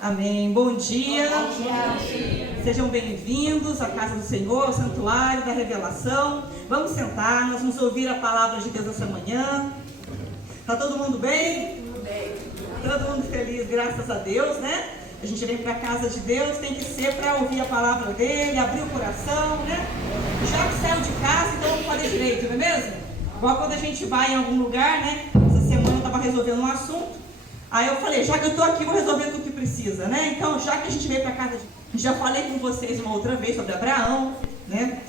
Amém. Bom dia. Bom dia. Sejam bem-vindos à casa do Senhor, ao santuário da revelação. Vamos sentar, nós vamos ouvir a palavra de Deus essa manhã. Está todo mundo bem? Bem. Todo mundo feliz, graças a Deus, né? A gente vem para a casa de Deus, tem que ser para ouvir a palavra dele, abrir o coração, né? Já que saiu de casa, então vamos fazer direito, não é mesmo? Igual quando a gente vai em algum lugar, né? Essa semana eu estava resolvendo um assunto. Aí eu falei, já que eu estou aqui, vou resolver tudo que precisa, né? Então, já que a gente veio para casa de... Já falei com vocês uma outra vez sobre Abraão, né?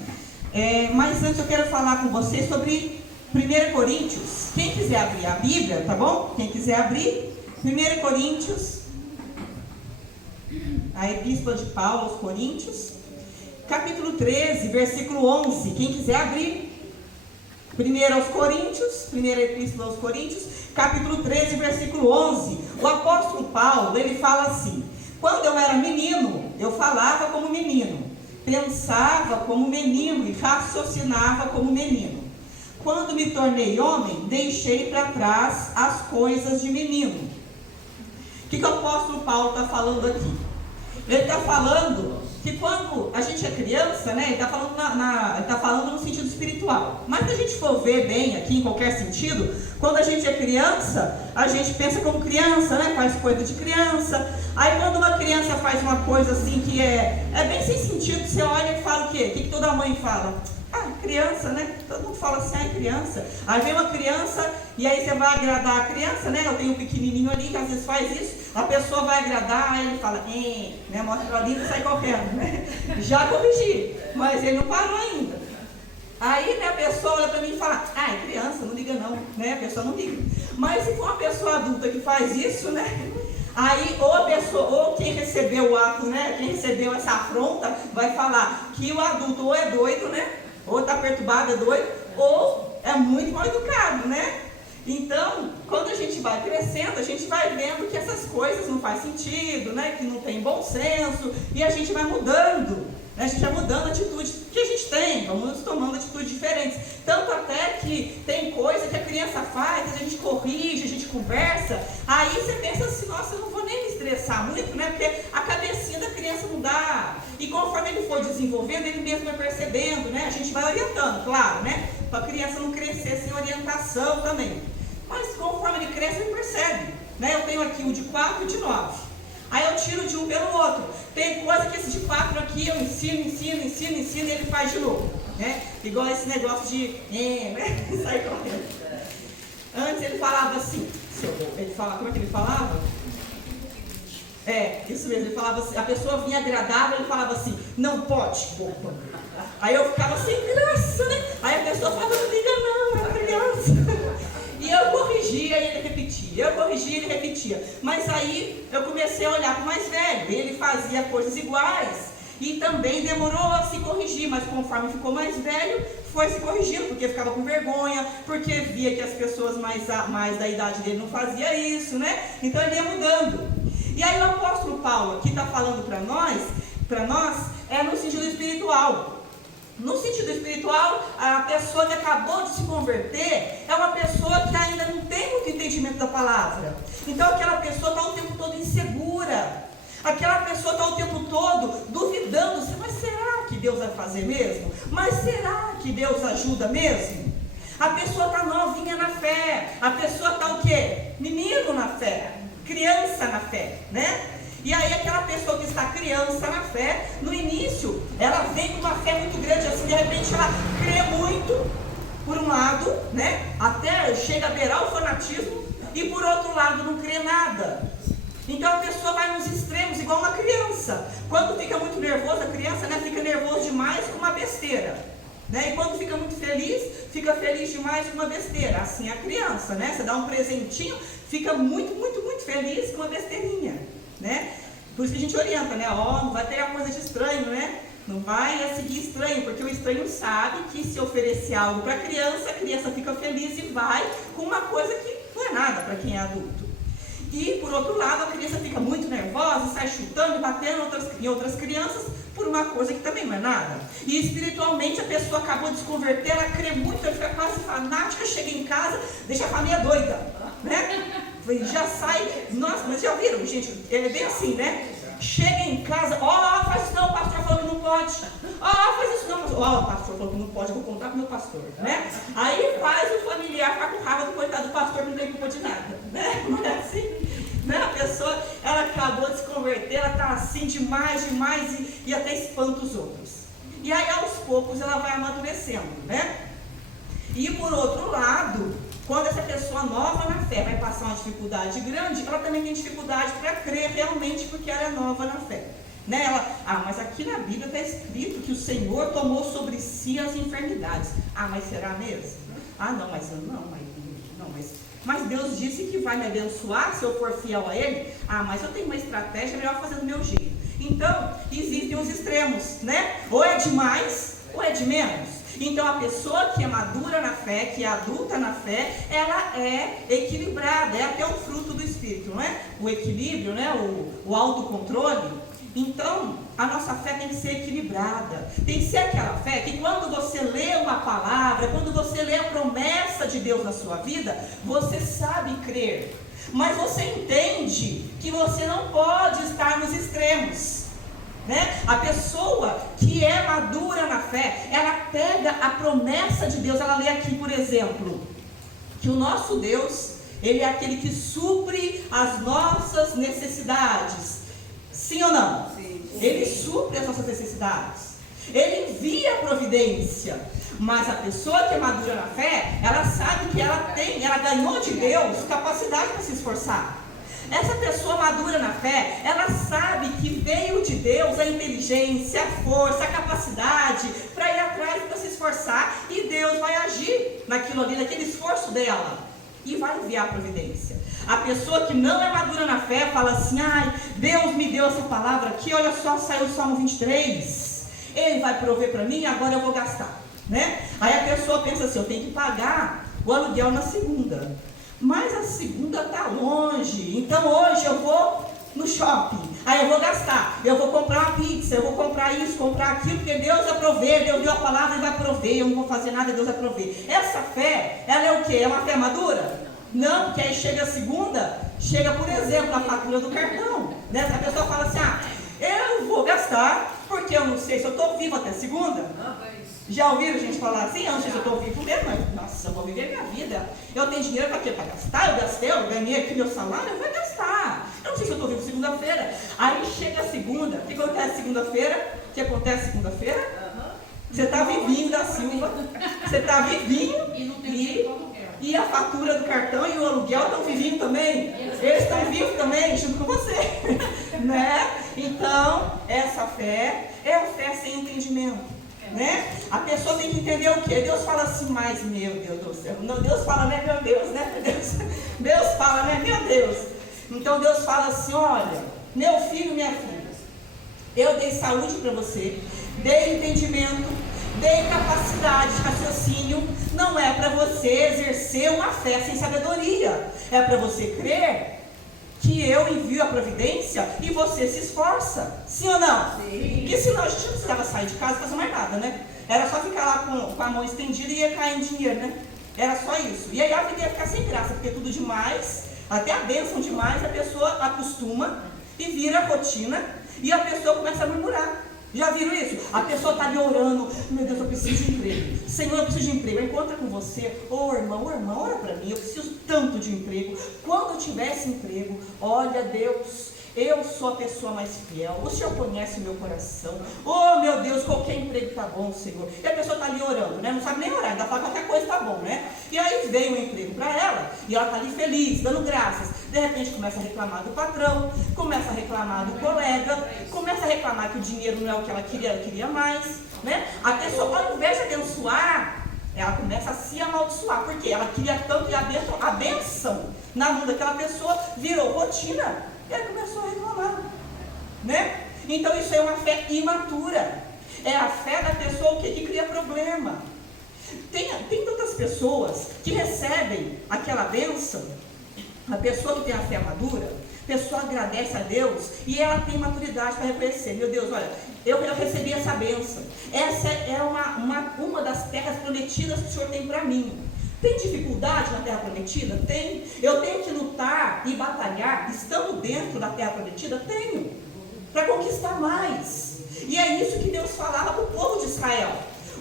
Mas antes eu quero falar com vocês sobre 1 Coríntios. Quem quiser abrir a Bíblia, tá bom? Quem quiser abrir, 1 Coríntios, a Epístola de Paulo aos Coríntios, capítulo 13, versículo 11. Quem quiser abrir, 1 aos Coríntios, 1ª Epístola aos Coríntios, capítulo 13, versículo 11. O apóstolo Paulo, ele fala assim: quando eu era menino, eu falava como menino, pensava como menino e raciocinava como menino. Quando me tornei homem, deixei para trás as coisas de menino. O que o apóstolo Paulo está falando aqui? Ele está falando que quando a gente é criança, né, ele está falando, falando no sentido espiritual. Mas se a gente for ver bem aqui, em qualquer sentido, quando a gente é criança, a gente pensa como criança, né, faz coisa de criança. Aí quando uma criança faz uma coisa assim que é bem sem sentido, você olha e fala o quê? O que toda mãe fala? Ah, criança, né? Todo mundo fala assim, ah, criança. Aí vem uma criança e aí você vai agradar a criança, né? Eu tenho um pequenininho ali que às vezes faz isso. A pessoa vai agradar, aí ele fala, né? Mostra ali e sai correndo, né? Já corrigi, mas ele não parou ainda. Aí, né, a pessoa olha pra mim e fala, ah, é criança, não liga não, né? A pessoa não liga. Mas se for uma pessoa adulta que faz isso, né? Aí, ou a pessoa, ou quem recebeu o ato, né? Quem recebeu essa afronta, vai falar que o adulto ou é doido, né? Ou está perturbado, é doido, ou é muito mal educado, né? Então, quando a gente vai crescendo, a gente vai vendo que essas coisas não fazem sentido, né? Que não tem bom senso, e a gente vai mudando, né? A gente vai mudando a atitude que a gente tem, vamos tomando atitudes diferentes. Tanto até que tem coisa que a criança faz, a gente corrige, a gente conversa, aí você pensa assim, nossa, eu não vou nem me estressar muito, né? Porque a cabecinha da criança não dá. E conforme ele for desenvolvendo, ele mesmo vai percebendo, né? A gente vai orientando, claro, né? Para a criança não crescer sem orientação também. Mas conforme ele cresce, ele percebe, né? Eu tenho aqui o de 4 e o de 9. Aí eu tiro de um pelo outro. Tem coisa que esse de 4 aqui eu ensino e ele faz de novo, né? Igual esse negócio de, né? Sai correndo. Antes ele falava assim, ele falava, como é que ele falava? Isso mesmo, ele falava assim, a pessoa vinha agradável, ele falava assim, não pode, boba. Aí eu ficava sem graça, né? Aí a pessoa falava, não liga não, era criança. E eu corrigia e ele repetia, eu corrigia e ele repetia. Mas aí eu comecei a olhar para o mais velho, ele fazia coisas iguais e também demorou a se corrigir, mas conforme ficou mais velho, foi se corrigindo, porque ficava com vergonha, porque via que as pessoas mais da idade dele não faziam isso, né? Então ele ia mudando. E aí o apóstolo Paulo aqui está falando para nós, é no sentido espiritual. No sentido espiritual, a pessoa que acabou de se converter é uma pessoa que ainda não tem muito entendimento da palavra. Então aquela pessoa está o tempo todo insegura. Aquela pessoa está o tempo todo duvidando, mas será que Deus vai fazer mesmo? Mas será que Deus ajuda mesmo? A pessoa está novinha na fé. A pessoa está o quê? Menino na fé. Criança na fé, né? E aí aquela pessoa que está criança na fé, no início, ela vem com uma fé muito grande, assim, de repente ela crê muito, por um lado, né? Até chega a beirar o fanatismo, e por outro lado não crê nada. Então a pessoa vai nos extremos, igual uma criança. Quando fica muito nervosa, a criança, né, fica nervosa demais com uma besteira. Né? E quando fica muito feliz, fica feliz demais com uma besteira. Assim é a criança, né? Você dá um presentinho, fica muito feliz com uma besteirinha, né? Por isso que a gente orienta, né? Não vai pegar coisa de estranho, né? Não vai seguir estranho, porque o estranho sabe que se oferecer algo para a criança fica feliz e vai com uma coisa que não é nada para quem é adulto. E, por outro lado, a criança fica muito nervosa, sai chutando, batendo em outras crianças por uma coisa que também não é nada. E espiritualmente a pessoa acabou de se converter, ela crê muito, ela fica quase fanática, chega em casa, deixa a família doida, né? Já sai, nossa, mas já viram, gente, ele é bem assim, né? Chega em casa, faz isso não, o pastor falou que não pode. Faz isso não, o pastor falou que não pode, eu vou contar pro meu pastor, né? Aí faz o familiar ficar com raiva do coitado do pastor que não tem culpa de nada, né? Não é assim, né? A pessoa, ela acabou de se converter, ela tá assim demais e até espanta os outros. E aí aos poucos ela vai amadurecendo, né? E por outro lado, quando essa pessoa nova na fé vai passar uma dificuldade grande, ela também tem dificuldade para crer realmente porque ela é nova na fé. Né? Mas aqui na Bíblia está escrito que o Senhor tomou sobre si as enfermidades. Mas será mesmo? Mas Deus disse que vai me abençoar se eu for fiel a Ele. Mas eu tenho uma estratégia melhor fazer do meu jeito. Então, existem os extremos, né? Ou é de mais, ou é de menos. Então a pessoa que é madura na fé, que é adulta na fé, ela é equilibrada, é até um fruto do Espírito, não é? O equilíbrio, né? O autocontrole. Então a nossa fé tem que ser equilibrada, tem que ser aquela fé que quando você lê uma palavra, quando você lê a promessa de Deus na sua vida, você sabe crer, mas você entende que você não pode estar nos extremos. Né? A pessoa que é madura na fé, ela pega a promessa de Deus. Ela lê aqui, por exemplo, que o nosso Deus, Ele é aquele que supre as nossas necessidades. Sim ou não? Sim. Ele supre as nossas necessidades. Ele envia a providência. Mas a pessoa que é madura na fé, ela sabe que ela ganhou de Deus capacidade para se esforçar. Essa pessoa madura na fé, ela sabe que veio de Deus a inteligência, a força, a capacidade para ir atrás, para se esforçar, e Deus vai agir naquilo ali, naquele esforço dela, e vai enviar a providência. A pessoa que não é madura na fé fala assim: Deus me deu essa palavra aqui, olha só, saiu o Salmo 23, Ele vai prover para mim, agora eu vou gastar, né? Aí a pessoa pensa assim: eu tenho que pagar o aluguel na segunda, mas a segunda está longe, então hoje eu vou no shopping, aí eu vou gastar, eu vou comprar uma pizza, eu vou comprar isso, comprar aquilo, porque Deus vai prover, Deus deu a palavra e vai prover, eu não vou fazer nada, Deus vai prover. Essa fé, ela é o quê? É uma fé madura? Não, porque aí chega a segunda, chega, por exemplo, a fatura do cartão, né? A pessoa fala assim: eu vou gastar, porque eu não sei se eu estou vivo até segunda. Já ouviram gente falar assim? Eu não sei se eu estou vivo mesmo, mas nossa, eu vou viver minha vida. Eu tenho dinheiro para quê? Para gastar? Eu gastei, eu ganhei aqui meu salário, eu vou gastar. Eu não sei se eu estou vivo segunda-feira. Aí chega a segunda. O que acontece segunda-feira? O que acontece segunda-feira? Você está vivinho da Silva. Você está vivinho e a fatura do cartão e o aluguel estão vivinhos também. Eles estão vivos também, junto com você. Né? Então, essa fé é a fé sem entendimento. Né? A pessoa tem que entender o que? Deus fala assim: mas meu Deus do céu. Não, Deus fala, né? Meu Deus, né? Deus fala, né? Meu Deus. Então Deus fala assim: olha, meu filho, minha filha, eu dei saúde para você, dei entendimento, dei capacidade de raciocínio. Não é para você exercer uma fé sem sabedoria, é para você crer que eu envio a providência e você se esforça. Sim ou não? Sim. Porque senão a gente não precisava sair de casa e fazer mais nada, né? Era só ficar lá com a mão estendida e ia cair em dinheiro, né? Era só isso. E aí a vida ia ficar sem graça, porque tudo demais, até a bênção demais, a pessoa acostuma e vira rotina e a pessoa começa a murmurar. Já viram isso? A pessoa está ali orando: meu Deus, eu preciso de emprego. Senhor, eu preciso de emprego. Encontra com você: irmão, ora para mim, eu preciso tanto de emprego. Quando eu tiver esse emprego, olha, Deus, eu sou a pessoa mais fiel. O Senhor conhece o meu coração. Meu Deus, qualquer emprego está bom, Senhor. E a pessoa está ali orando, né? Não sabe nem orar, ainda fala que qualquer coisa está bom, né? E aí veio um emprego para ela e ela está ali feliz, dando graças. De repente começa a reclamar do patrão, começa a reclamar do colega, começa a reclamar que o dinheiro não é o que ela queria mais, né? A pessoa, ao invés de abençoar, ela começa a se amaldiçoar, porque ela queria tanto, e a bênção na mão daquela pessoa virou rotina, e ela começou a reclamar, né? Então isso é uma fé imatura, é a fé da pessoa que cria problema. Tem tantas pessoas que recebem aquela bênção. A pessoa que tem a fé madura, a pessoa agradece a Deus e ela tem maturidade para reconhecer: meu Deus, olha, eu recebi essa bênção. Essa é uma das terras prometidas que o Senhor tem para mim. Tem dificuldade na terra prometida? Tem. Eu tenho que lutar e batalhar, estando dentro da terra prometida? Tenho. Para conquistar mais. E é isso que Deus falava para o povo de Israel.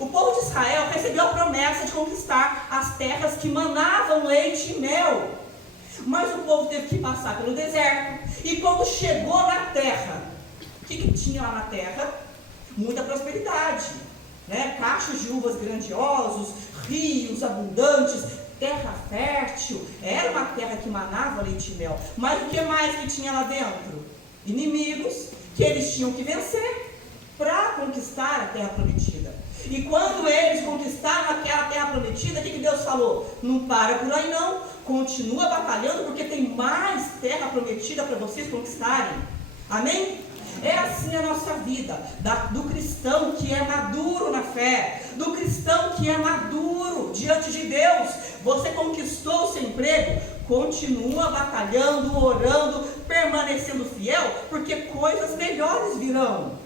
O povo de Israel recebeu a promessa de conquistar as terras que manavam leite e mel. Mas o povo teve que passar pelo deserto. E quando chegou na terra, o que tinha lá na terra? Muita prosperidade, né? Cachos de uvas grandiosos, rios abundantes, terra fértil. Era uma terra que manava leite e mel. Mas o que mais que tinha lá dentro? Inimigos que eles tinham que vencer para conquistar a terra prometida. E quando eles conquistaram aquela terra prometida, o que Deus falou? Não para por aí não, continua batalhando, porque tem mais terra prometida para vocês conquistarem. Amém? É assim a nossa vida, do cristão que é maduro na fé, do cristão que é maduro diante de Deus. Você conquistou o seu emprego, continua batalhando, orando, permanecendo fiel, porque coisas melhores virão.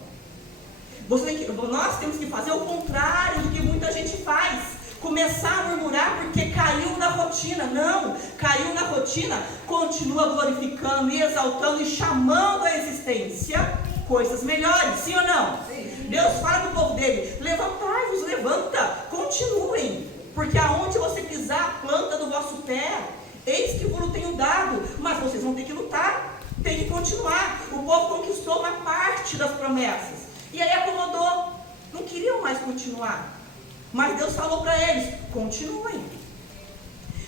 Nós temos que fazer o contrário do que muita gente faz. Começar a murmurar porque caiu na rotina. Não, caiu na rotina, continua glorificando e exaltando e chamando à existência coisas melhores, sim ou não? Sim. Deus fala para o povo dele: levantai-vos, levanta, continuem, porque aonde você pisar a planta do vosso pé, eis que vos tenho dado, mas vocês vão ter que lutar, tem que continuar. O povo conquistou uma parte das promessas, e aí acomodou, não queriam mais continuar. Mas Deus falou para eles: continuem.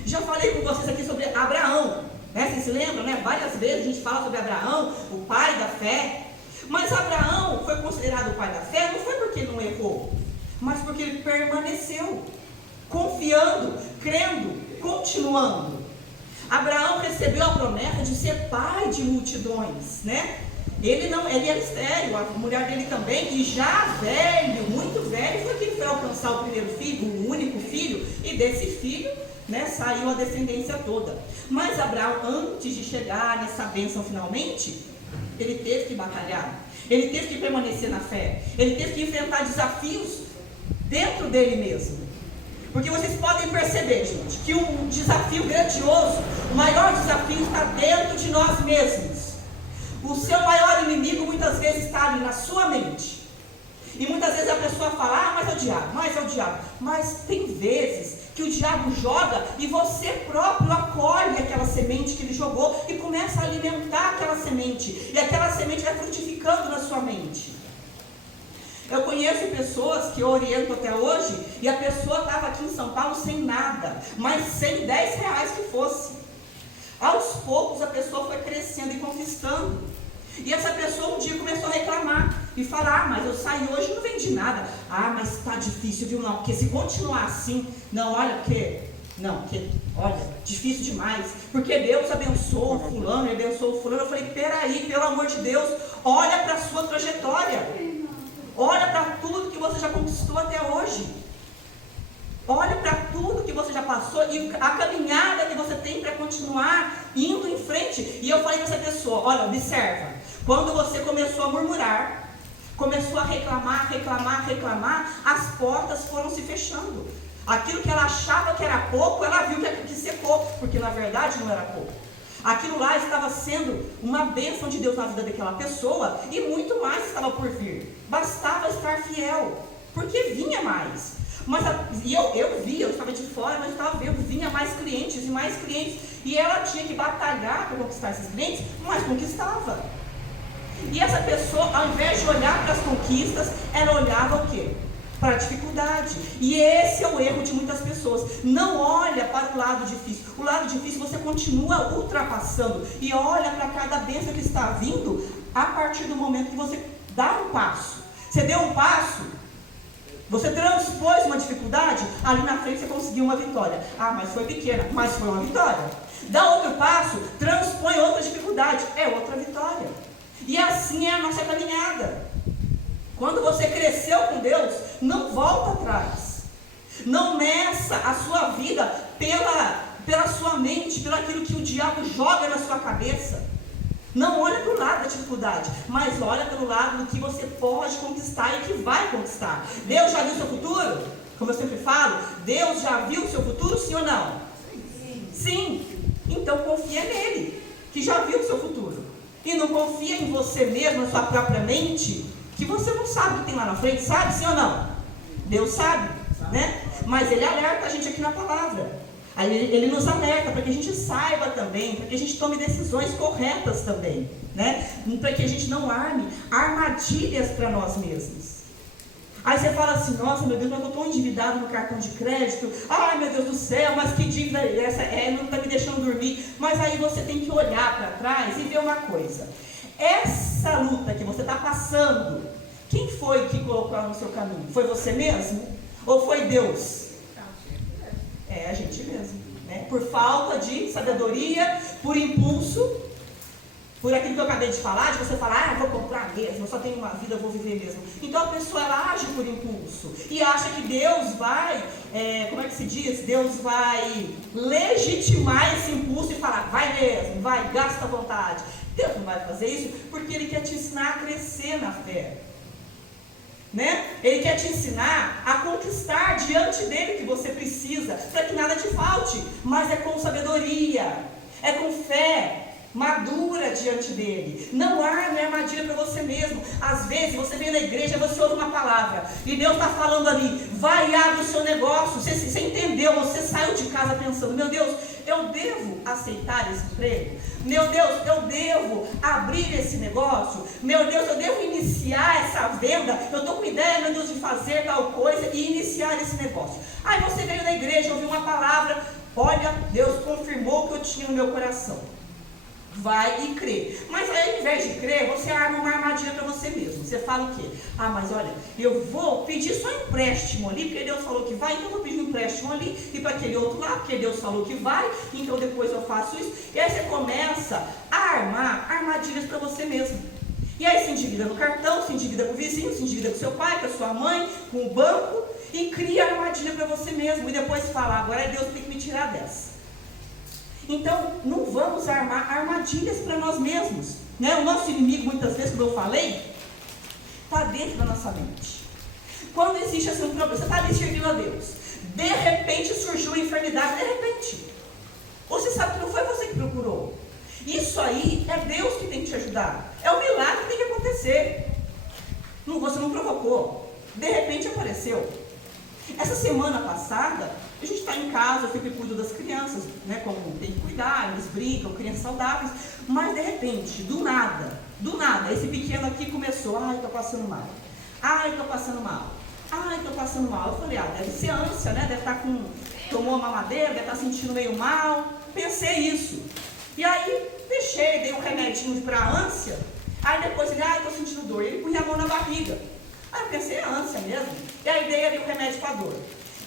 Já falei com vocês aqui sobre Abraão, né? Vocês se lembram, né? Várias vezes a gente fala sobre Abraão, o pai da fé. Mas Abraão foi considerado o pai da fé, não foi porque ele não errou, mas porque ele permaneceu, confiando, crendo, continuando. Abraão recebeu a promessa de ser pai de multidões, né? Ele era estéril, a mulher dele também, e já velho, muito velho, foi que ele foi alcançar o primeiro filho, o único filho, e desse filho, né, saiu a descendência toda. Mas Abraão, antes de chegar nessa bênção finalmente, ele teve que batalhar, ele teve que permanecer na fé, ele teve que enfrentar desafios dentro dele mesmo. Porque vocês podem perceber, gente, que um desafio grandioso, o maior desafio está dentro de nós mesmos. O seu maior inimigo muitas vezes está ali na sua mente. E muitas vezes a pessoa fala: mas é o diabo. Mas tem vezes que o diabo joga e você próprio acolhe aquela semente que ele jogou e começa a alimentar aquela semente. E aquela semente vai frutificando na sua mente. Eu conheço pessoas que eu oriento até hoje, e a pessoa estava aqui em São Paulo sem nada, mas sem 10 reais que fosse. Aos poucos a pessoa foi crescendo e conquistando. E essa pessoa um dia começou a reclamar e falar: mas eu saí hoje e não vendi nada. Mas está difícil, viu? Não, porque se continuar assim, olha, difícil demais, porque Deus abençoou o fulano, ele abençoou o fulano. Eu falei: peraí, pelo amor de Deus, olha para a sua trajetória, olha para tudo que você já conquistou até hoje, olha para tudo que você já passou e a caminhada que você tem para continuar indo em frente. E eu falei para essa pessoa: olha, observa, quando você começou a murmurar, começou a reclamar, as portas foram se fechando. Aquilo que ela achava que era pouco, ela viu que secou, porque na verdade não era pouco. Aquilo lá estava sendo uma bênção de Deus na vida daquela pessoa, e muito mais estava por vir. Bastava estar fiel, porque vinha mais. Eu estava de fora, mas eu estava vendo, vinha mais clientes e mais clientes, e ela tinha que batalhar para conquistar esses clientes, mas conquistava. E essa pessoa, ao invés de olhar para as conquistas, ela olhava o quê? Para a dificuldade. E esse é o erro de muitas pessoas. Não olha para o lado difícil. O lado difícil você continua ultrapassando e olha para cada bênção que está vindo a partir do momento que você dá um passo. Você deu um passo, você transpôs uma dificuldade, ali na frente você conseguiu uma vitória. Mas foi pequena, mas foi uma vitória. Dá outro passo, transpõe outra dificuldade, é outra vitória. E assim é a nossa caminhada. Quando você cresceu com Deus, não volta atrás. Não meça a sua vida pela sua mente, pelo aquilo que o diabo joga na sua cabeça. Não olha para o lado da dificuldade, mas olha pelo lado do que você pode conquistar e que vai conquistar. Deus já viu o seu futuro? Como eu sempre falo, Deus já viu o seu futuro, sim ou não? Sim. Então confia nele, que já viu o seu futuro. E não confia em você mesmo, na sua própria mente, que você não sabe o que tem lá na frente, sabe, sim ou não? Deus sabe, né? Mas ele alerta a gente aqui na palavra. Aí ele nos alerta para que a gente saiba também, para que a gente tome decisões corretas também, né? Para que a gente não arme armadilhas para nós mesmos. Aí você fala assim, nossa, meu Deus, mas eu estou endividado no cartão de crédito. Ai, meu Deus do céu, mas que dívida é essa? Não está me deixando dormir. Mas aí você tem que olhar para trás e ver uma coisa. Essa luta que você está passando, quem foi que colocou ela no seu caminho? Foi você mesmo? Ou foi Deus? É a gente mesmo, né? Por falta de sabedoria, por impulso, por aquilo que eu acabei de falar, de você falar, eu vou comprar mesmo, eu só tenho uma vida, eu vou viver mesmo. Então a pessoa, ela age por impulso e acha que Deus vai, como é que se diz? Deus vai legitimar esse impulso e falar, vai mesmo, vai, gasta a vontade. Deus não vai fazer isso porque Ele quer te ensinar a crescer na fé. Né? Ele quer te ensinar a conquistar diante dele que você precisa, para que nada te falte, mas é com sabedoria, é com fé madura diante dele. Não arme armadilha para você mesmo. Às vezes você vem na igreja, você ouve uma palavra e Deus está falando ali, vai e abre o seu negócio. Você entendeu, você saiu de casa pensando, meu Deus, eu devo aceitar esse emprego? Meu Deus, eu devo abrir esse negócio? Meu Deus, eu devo iniciar essa venda? Eu estou com ideia, meu Deus, de fazer tal coisa e iniciar esse negócio. Aí você veio na igreja, ouviu uma palavra, olha, Deus confirmou o que eu tinha no meu coração. Vai e crê. Mas aí, ao invés de crer, você arma uma armadilha para você mesmo. Você fala o quê? Ah, mas olha, eu vou pedir só empréstimo ali, porque Deus falou que vai, então eu vou pedir um empréstimo ali, e para aquele outro lá, porque Deus falou que vai, então depois eu faço isso. E aí você começa a armar armadilhas para você mesmo. E aí se endivida no cartão, se endivida com o vizinho, se endivida com seu pai, com a sua mãe, com o banco, e cria armadilha para você mesmo. E depois fala, agora é Deus que tem que me tirar dessa. Então, não vamos armar armadilhas para nós mesmos, né? O nosso inimigo, muitas vezes, como eu falei, está dentro da nossa mente. Quando existe assim um problema, você está ali servindo a Deus, de repente surgiu uma enfermidade, de repente. Você sabe que não foi você que procurou. Isso aí é Deus que tem que te ajudar. É o milagre que tem que acontecer. Você não provocou. De repente apareceu. Essa semana passada, a gente está em casa, eu sempre cuido das crianças, né, como tem que cuidar, eles brincam, crianças saudáveis, mas de repente, do nada, esse pequeno aqui começou, ai, estou passando mal, ai, estou passando mal, ai, estou passando mal. Eu falei, deve ser ânsia, né, deve estar tomou uma mamadeira, deve estar sentindo meio mal, pensei isso. E aí, dei um remedinho para ânsia, aí depois ele, estou sentindo dor, ele punha a mão na barriga. Aí eu pensei, é ânsia mesmo, e aí dei ali o remédio para dor.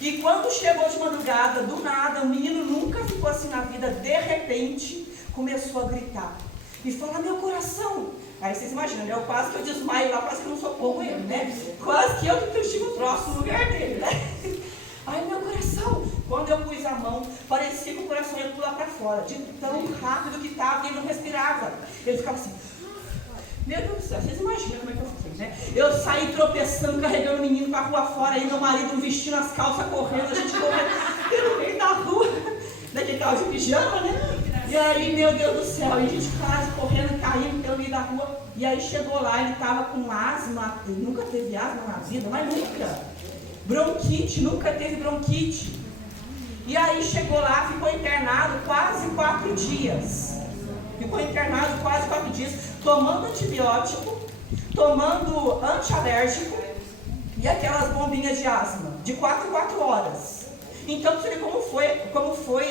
E quando chegou de madrugada, do nada, o menino nunca ficou assim na vida, de repente, começou a gritar. E falar, meu coração. Aí vocês imaginam, né? Quase que eu desmaio lá, quase que eu não socorro ele, né? Quase que eu tive um troço no lugar dele, né? Ai, meu coração. Quando eu pus a mão, parecia que o coração ia pular para fora, de tão rápido que estava, e ele não respirava. Ele ficava assim... Meu Deus do céu, vocês imaginam como é que eu fiquei, né? Eu saí tropeçando, carregando o menino pra rua fora, aí meu marido vestindo as calças, correndo, a gente correndo no meio da rua, daquele carro de pijama, né? E aí, meu Deus do céu, e a gente quase correndo, caindo pelo meio da rua, e aí chegou lá, ele tava com asma, ele nunca teve asma na vida, mas nunca. Bronquite, nunca teve bronquite. E aí chegou lá, ficou internado quase 4 dias. Ficou internado quase 4 dias, tomando antibiótico, tomando antialérgico e aquelas bombinhas de asma, de 4 em 4 horas. Então, você vê como foi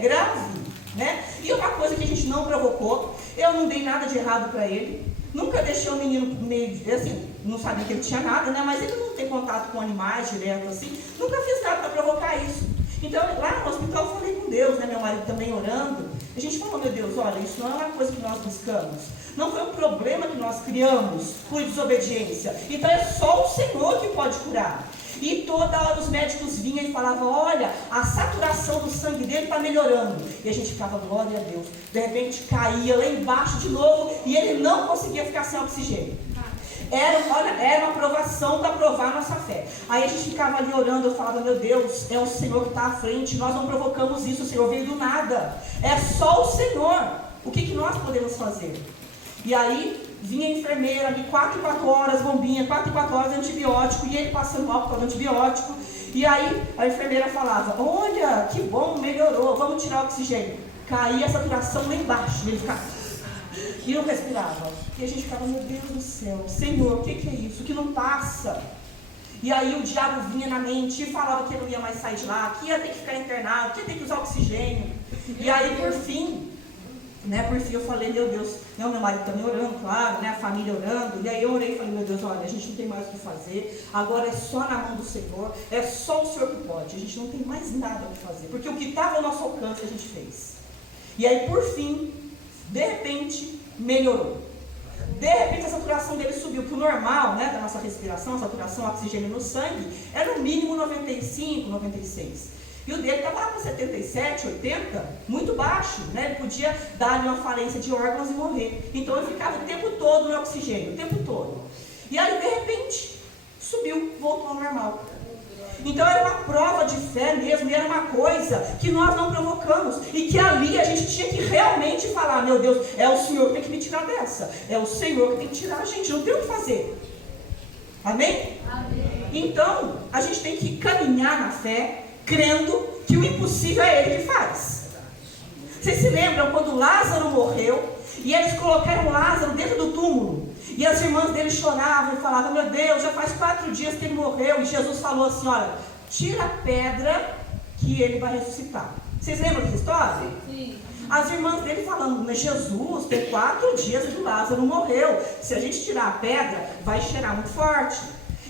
grave, né? E uma coisa que a gente não provocou, eu não dei nada de errado para ele, nunca deixei o menino meio, assim, não sabia que ele tinha nada, né? Mas ele não tem contato com animais direto assim, nunca fiz nada para provocar isso. Então, lá no hospital eu falei com Deus, né? Meu marido também orando. A gente falou, meu Deus, olha, isso não é uma coisa que nós buscamos. Não foi um problema que nós criamos por desobediência. Então é só o Senhor que pode curar. E toda hora os médicos vinham e falavam, olha, a saturação do sangue dele está melhorando. E a gente ficava, glória a Deus. De repente caía lá embaixo de novo e ele não conseguia ficar sem oxigênio. Era uma provação para provar a nossa fé. Aí a gente ficava ali orando, eu falava, meu Deus, é o Senhor que está à frente, nós não provocamos isso, o Senhor veio do nada. É só o Senhor. O que nós podemos fazer? E aí vinha a enfermeira ali, 4 em 4 horas, bombinha, 4 em 4 horas antibiótico, e ele passando mal por causa do antibiótico. E aí a enfermeira falava, olha, que bom, melhorou, vamos tirar o oxigênio. Caía a saturação lá embaixo, ele ficava, e não respirava. E a gente ficava, meu Deus do céu, Senhor, o que é isso? O que não passa? E aí o diabo vinha na mente e falava que ele não ia mais sair de lá, que ia ter que ficar internado, que ia ter que usar oxigênio. E aí por fim eu falei, meu Deus, meu marido também orando, claro, a família orando, e aí eu orei e falei, meu Deus, olha, a gente não tem mais o que fazer, agora é só na mão do Senhor, é só o Senhor que pode, a gente não tem mais nada o que fazer, porque o que estava ao nosso alcance a gente fez. E aí por fim, de repente, melhorou. De repente a saturação dele subiu, porque o normal, da nossa respiração, a saturação, o oxigênio no sangue, era no mínimo 95, 96. E o dele estava lá com 77, 80, muito baixo, Ele podia dar uma falência de órgãos e morrer. Então ele ficava o tempo todo no oxigênio, o tempo todo. E aí, de repente, subiu, voltou ao normal. Então era uma prova de fé mesmo, e era uma coisa que nós não provocamos. E que ali a gente tinha que realmente falar, meu Deus, é o Senhor que tem que me tirar dessa. É o Senhor que tem que tirar a gente, não tem o que fazer. Amém? Amém. Então, a gente tem que caminhar na fé, crendo que o impossível é Ele que faz. Vocês se lembram quando Lázaro morreu e eles colocaram Lázaro dentro do túmulo e as irmãs dele choravam e falavam, meu Deus, já faz 4 dias que ele morreu, e Jesus falou assim, olha, tira a pedra que ele vai ressuscitar. Vocês lembram dessa história? Sim. As irmãs dele falando, mas Jesus, tem 4 dias que Lázaro morreu, se a gente tirar a pedra vai cheirar muito forte.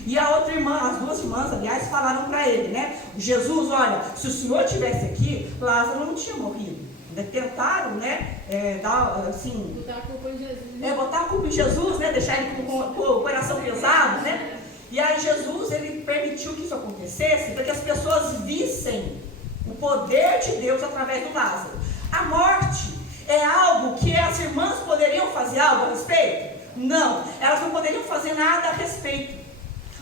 E a outra irmã, as 2 irmãs, aliás, falaram para ele, Jesus, olha, se o Senhor estivesse aqui, Lázaro não tinha morrido. Tentaram, dar, assim... Botar a culpa em Jesus. Botar a culpa em Jesus, deixar ele com o coração pesado, E aí Jesus, ele permitiu que isso acontecesse, para que as pessoas vissem o poder de Deus através do Lázaro. A morte é algo que as irmãs poderiam fazer algo a respeito? Não, elas não poderiam fazer nada a respeito.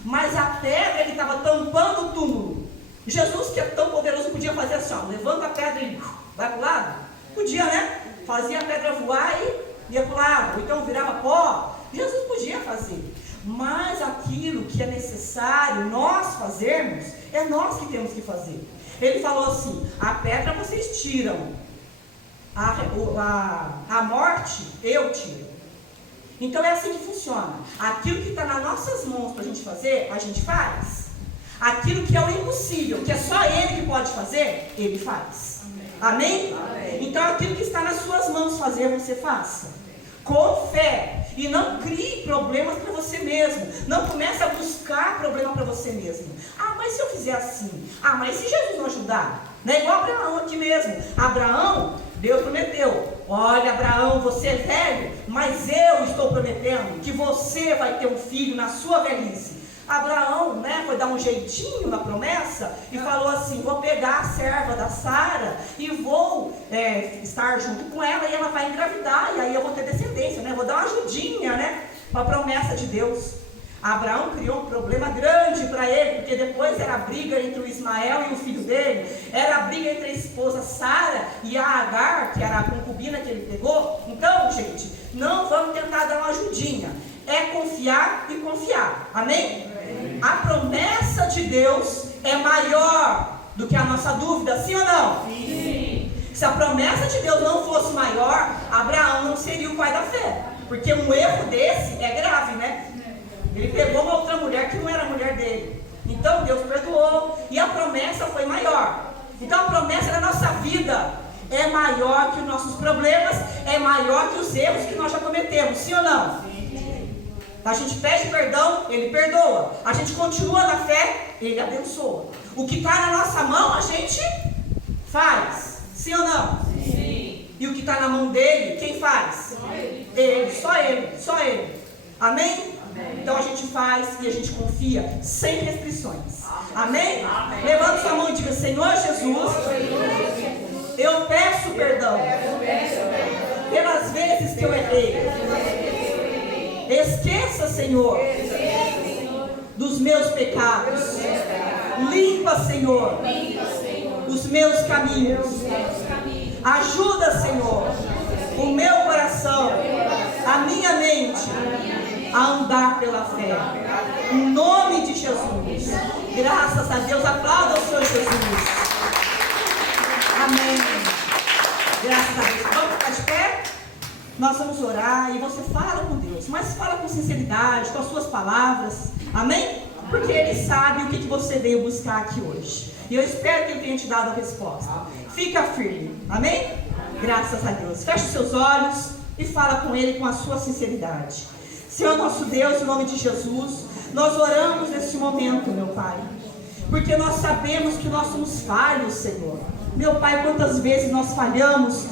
Mas a pedra que estava tampando o túmulo, Jesus, que é tão poderoso, podia fazer assim, levanta a pedra e vai para o lado? Podia, Fazia a pedra voar e ia para o lado, ou então virava pó. Jesus podia fazer. Mas aquilo que é necessário nós fazermos, é nós que temos que fazer. Ele falou assim, a pedra vocês tiram, a morte eu tiro. Então é assim que funciona. Aquilo que está nas nossas mãos para a gente fazer, a gente faz. Aquilo que é o impossível, que é só Ele que pode fazer, Ele faz. Amém? Amém? Então aquilo que está nas suas mãos fazer, você faça. Com fé. E não crie problemas para você mesmo. Não comece a buscar problema para você mesmo. Mas se eu fizer assim? Mas se Jesus não ajudar? Igual Abraão aqui mesmo. Abraão, Deus prometeu, olha Abraão, você é velho, mas eu estou prometendo que você vai ter um filho na sua velhice. Abraão, foi dar um jeitinho na promessa e falou assim, vou pegar a serva da Sara e vou estar junto com ela e ela vai engravidar, e aí eu vou ter descendência, vou dar uma ajudinha, para a promessa de Deus. Abraão criou um problema grande para ele, porque depois era a briga entre o Ismael e o filho dele, era a briga entre a esposa Sara e a Agar, que era a concubina que ele pegou. Então, gente, não vamos tentar dar uma ajudinha, é confiar e confiar, amém? Amém. A promessa de Deus é maior do que a nossa dúvida, sim ou não? Sim. Se a promessa de Deus não fosse maior, Abraão não seria o pai da fé, porque um erro desse é grave, Ele pegou uma outra mulher que não era a mulher dele. Então Deus perdoou. E a promessa foi maior. Então a promessa da nossa vida é maior que os nossos problemas, é maior que os erros que nós já cometemos. Sim ou não? Sim. A gente pede perdão, Ele perdoa. A gente continua na fé, Ele abençoa. O que está na nossa mão, a gente faz. Sim ou não? Sim. E o que está na mão dele, quem faz? Só Ele. Só Ele. Amém? Então a gente faz e a gente confia sem restrições. Amém? Amém? Levanta sua mão e diga, Senhor Jesus, eu peço perdão pelas vezes que eu errei. Esqueça, Senhor, dos meus pecados. Limpa, Senhor, os meus caminhos. Ajuda, Senhor, o meu coração, a minha mente, a andar pela fé. Em nome de Jesus. Graças a Deus. Aplauda o Senhor Jesus. Amém. Graças a Deus. Vamos ficar de pé? Nós vamos orar e você fala com Deus, mas fala com sinceridade, com as suas palavras. Amém? Porque Ele sabe o que você veio buscar aqui hoje. E eu espero que Ele tenha te dado a resposta. Fica firme. Amém? Graças a Deus. Feche os seus olhos e fala com Ele com a sua sinceridade. Senhor nosso Deus, em nome de Jesus, nós oramos neste momento, meu Pai, porque nós sabemos que nós somos falhos, Senhor. Meu Pai, quantas vezes nós falhamos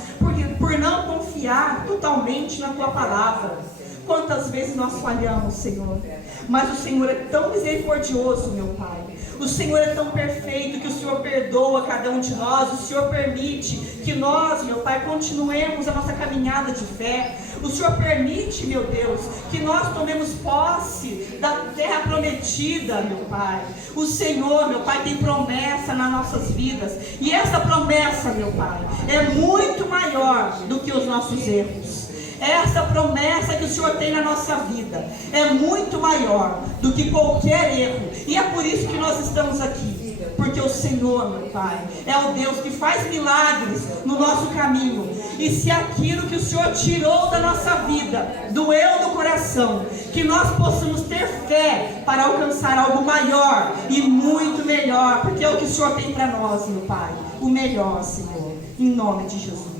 por não confiar totalmente na Tua palavra. Quantas vezes nós falhamos, Senhor. Mas o Senhor é tão misericordioso, meu Pai. O Senhor é tão perfeito que o Senhor perdoa cada um de nós. O Senhor permite que nós, meu Pai, continuemos a nossa caminhada de fé. O Senhor permite, meu Deus, que nós tomemos posse da terra prometida, meu Pai. O Senhor, meu Pai, tem promessa nas nossas vidas. E essa promessa, meu Pai, é muito maior do que os nossos erros. Essa promessa que o Senhor tem na nossa vida é muito maior do que qualquer erro. E é por isso que nós estamos aqui. Porque o Senhor, meu Pai, é o Deus que faz milagres no nosso caminho. E se aquilo que o Senhor tirou da nossa vida doeu no coração, que nós possamos ter fé para alcançar algo maior e muito melhor. Porque é o que o Senhor tem para nós, meu Pai. O melhor, Senhor. Em nome de Jesus.